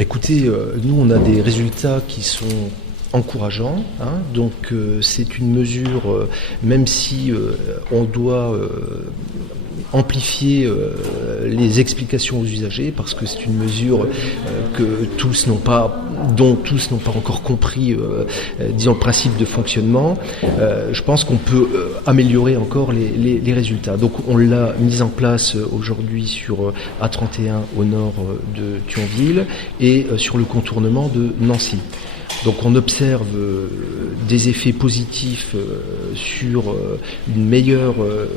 Écoutez, nous on a des résultats qui sont encourageants, hein. Donc c'est une mesure, même si on doit amplifier les explications aux usagers, parce que c'est une mesure dont tous n'ont pas encore compris, disons, le principe de fonctionnement. Je pense qu'on peut améliorer encore les résultats. Donc on l'a mise en place aujourd'hui sur A31 au nord de Thionville et sur le contournement de Nancy. Donc on observe des effets positifs sur une meilleure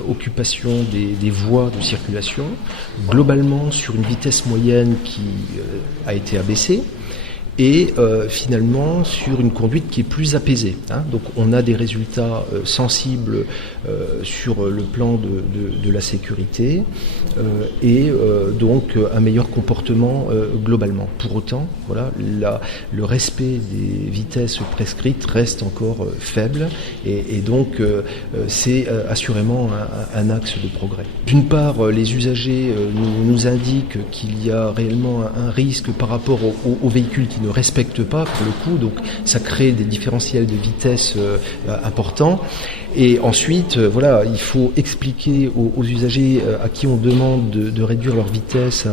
occupation des voies de circulation, globalement sur une vitesse moyenne qui a été abaissée, et finalement sur une conduite qui est plus apaisée, hein. Donc on a des résultats sensibles sur le plan de la sécurité et donc un meilleur comportement globalement. Pour autant, voilà, le respect des vitesses prescrites reste encore faible et donc c'est assurément un axe de progrès. D'une part, les usagers nous indiquent qu'il y a réellement un risque par rapport aux véhicules qui ne respectent pas pour le coup, donc ça crée des différentiels de vitesse importants. Et ensuite, voilà, il faut expliquer aux usagers à qui on demande de réduire leur vitesse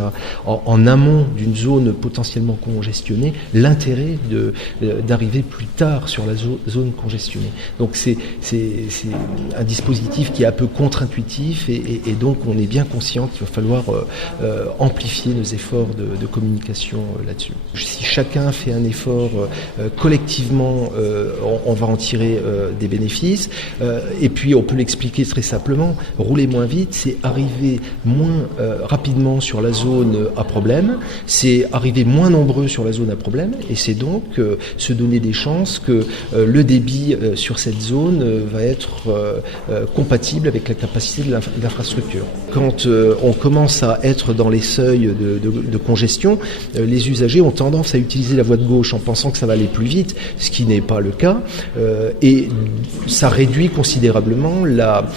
en amont d'une zone potentiellement congestionnée, l'intérêt d'arriver plus tard sur la zone congestionnée. Donc c'est un dispositif qui est un peu contre-intuitif et donc on est bien conscient qu'il va falloir amplifier nos efforts de communication là-dessus. Si chacun fait un effort collectivement, on va en tirer des bénéfices. Et puis on peut l'expliquer très simplement, rouler moins vite, c'est arriver moins rapidement sur la zone à problème, c'est arriver moins nombreux sur la zone à problème, et c'est donc se donner des chances que le débit sur cette zone va être compatible avec la capacité de l'infrastructure. Quand on commence à être dans les seuils de congestion, les usagers ont tendance à utiliser la voie de gauche en pensant que ça va aller plus vite, ce qui n'est pas le cas, et ça réduit considérablement la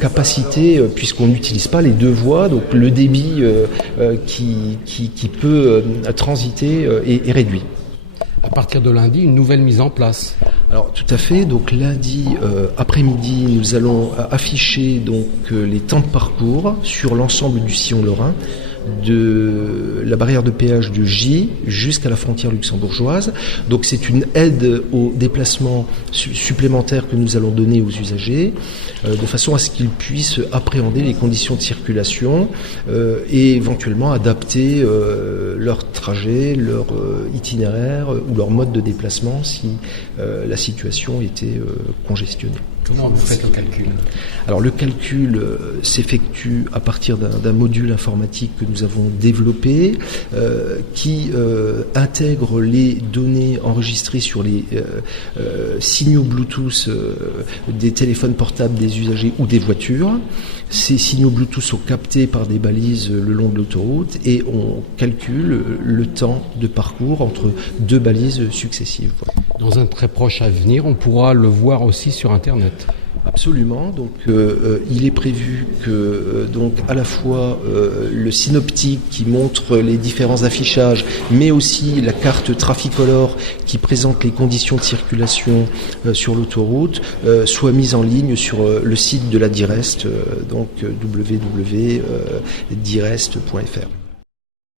capacité, puisqu'on n'utilise pas les deux voies, donc le débit qui peut transiter est réduit. À partir de lundi, une nouvelle mise en place. Alors tout à fait. Donc lundi après-midi, nous allons afficher donc les temps de parcours sur l'ensemble du sillon lorrain, de la barrière de péage de Gy jusqu'à la frontière luxembourgeoise. Donc c'est une aide au déplacement supplémentaire que nous allons donner aux usagers de façon à ce qu'ils puissent appréhender les conditions de circulation et éventuellement adapter leur trajet, leur itinéraire ou leur mode de déplacement si la situation était congestionnée. Comment vous faites le calcul ? Alors le calcul s'effectue à partir d'un module informatique que nous avons développé qui intègre les données enregistrées sur les signaux Bluetooth des téléphones portables des usagers ou des voitures. Ces signaux Bluetooth sont captés par des balises le long de l'autoroute et on calcule le temps de parcours entre deux balises successives. Dans un très proche avenir, on pourra le voir aussi sur Internet. Absolument. Donc, il est prévu que donc à la fois le synoptique qui montre les différents affichages, mais aussi la carte Traficolor qui présente les conditions de circulation sur l'autoroute, soit mise en ligne sur le site de la DIREST, donc www.direst.fr.